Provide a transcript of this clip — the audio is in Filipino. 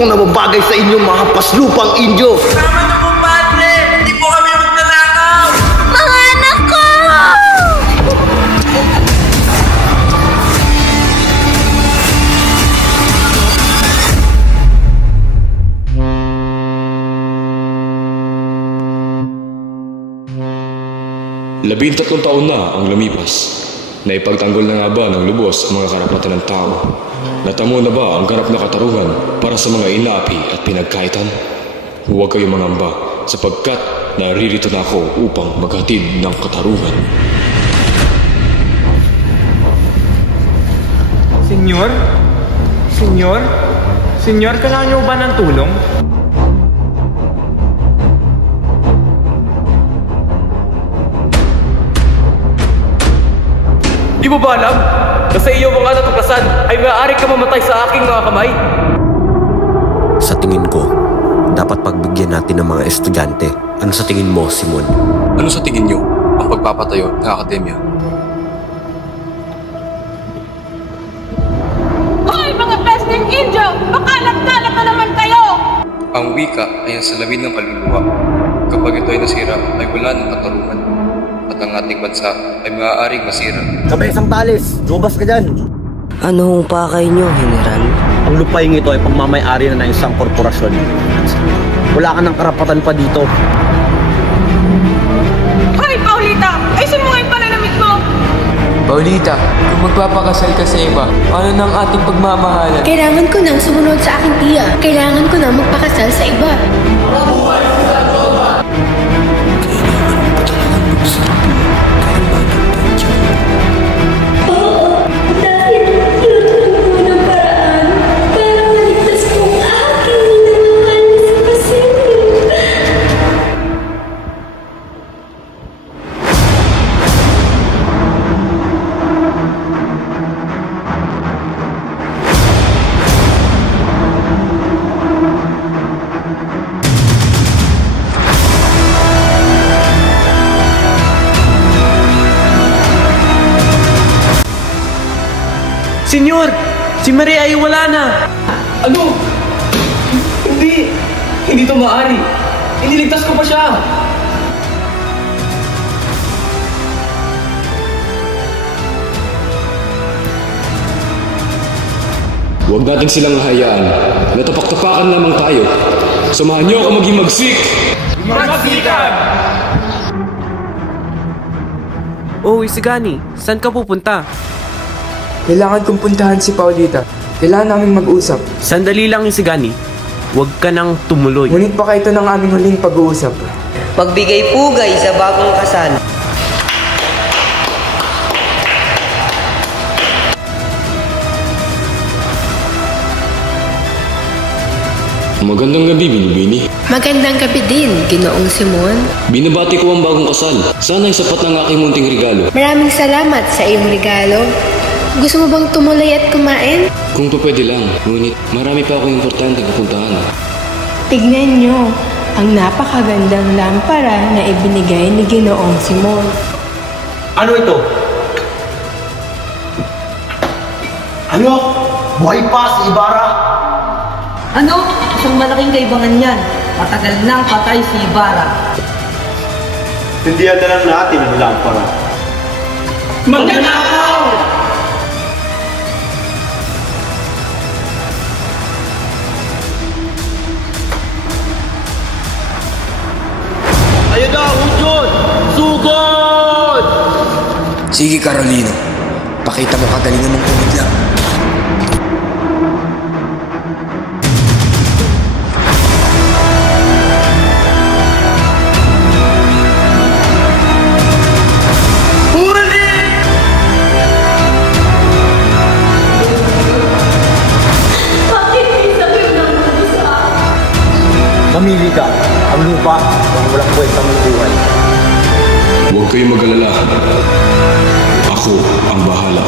Itong namabagay sa inyong mga paslupang Indio. Tama na po, padre! Hindi po kami magnanakaw! Mga anak ko! Labintatlong taon na ang lumipas. Naipagtanggol na nga ba ng lubos ang mga karapatan ng tao? Natamo na ba ang ganap na katarungan para sa mga inapi at pinagkaitan? Huwag kayong mangamba sapagkat naririto na ako upang maghatid ng katarungan. Senyor? Senyor? Senyor, kailangan niyo ba ng tulong? Di mo ba alam na sa iyo mga natuklasan ay maaari ka mamatay sa aking mga kamay? Sa tingin ko, dapat pagbigyan natin ng mga estudyante. Ano sa tingin mo, Simon? Ano sa tingin niyo ang pagpapatayo ng akademya? Hoy, mga pesting Indio! Makalat-kalat na naman kayo! Ang wika ay ang salamin ng kaluluwa. Kapag ito ay nasira, ay wala ng katarungan. At ang ating bansa ay maaaring masira. Kabesang talis, lumabas ka dyan. Anong pakay nyo, General? Ang lupaing ito ay pagmamayari na ng isang korporasyon. Wala ka ng karapatan pa dito. Hoy, Paulita! Ayusin mo nga yung pananamit mo! Paulita, kung magpapakasal ka sa iba, paano ng ating pagmamahalan? Kailangan ko nang sumunod sa aking tiya. Kailangan ko nang magpakasal sa iba. Senyor! Si Maria ay wala na! Ano? Hindi! Hindi ito maaari! Iniligtas ko pa siya! Huwag natin silang hayaan. Natapak-tapakan lamang tayo. Samahan niyo ako maging magsik! Magsikan! Oh, Isigani, saan ka pupunta? Kailangan kong puntahan si Paulita. Kailangan namin mag-usap. Sandali lang, Isigani. Huwag ka nang tumuloy. Ngunit baka ito ng aming huling pag-uusap. Pagbigay-pugay sa bagong kasal. Magandang gabi, Binibini. Magandang gabi din, Ginoong Simon. Binabati ko ang bagong kasal. Sana ay sapat ng aking munting regalo. Maraming salamat sa iyong regalo. Gusto mo bang tumuloy at kumain? Kung pa pwede lang, ngunit marami pa akong importante pupuntahan. Tignan nyo ang napakagandang lampara na ibinigay ni Ginoong Simon. Ano ito? Ano? Buhay pa si Ibarra? Ano? Isang malaking kaibangan yan. Matagal nang patay si Ibarra. Tindihan na lang natin ang lampara. Magnanakaw! Ayun na, Ujon! Sugod! Sige, Carolino. Pakita mo kagalingan mong kumidlang. Mamili ka, ang lupa ang walang kwentang buhay. Huwag kayong mag-alala. Ako ang bahala.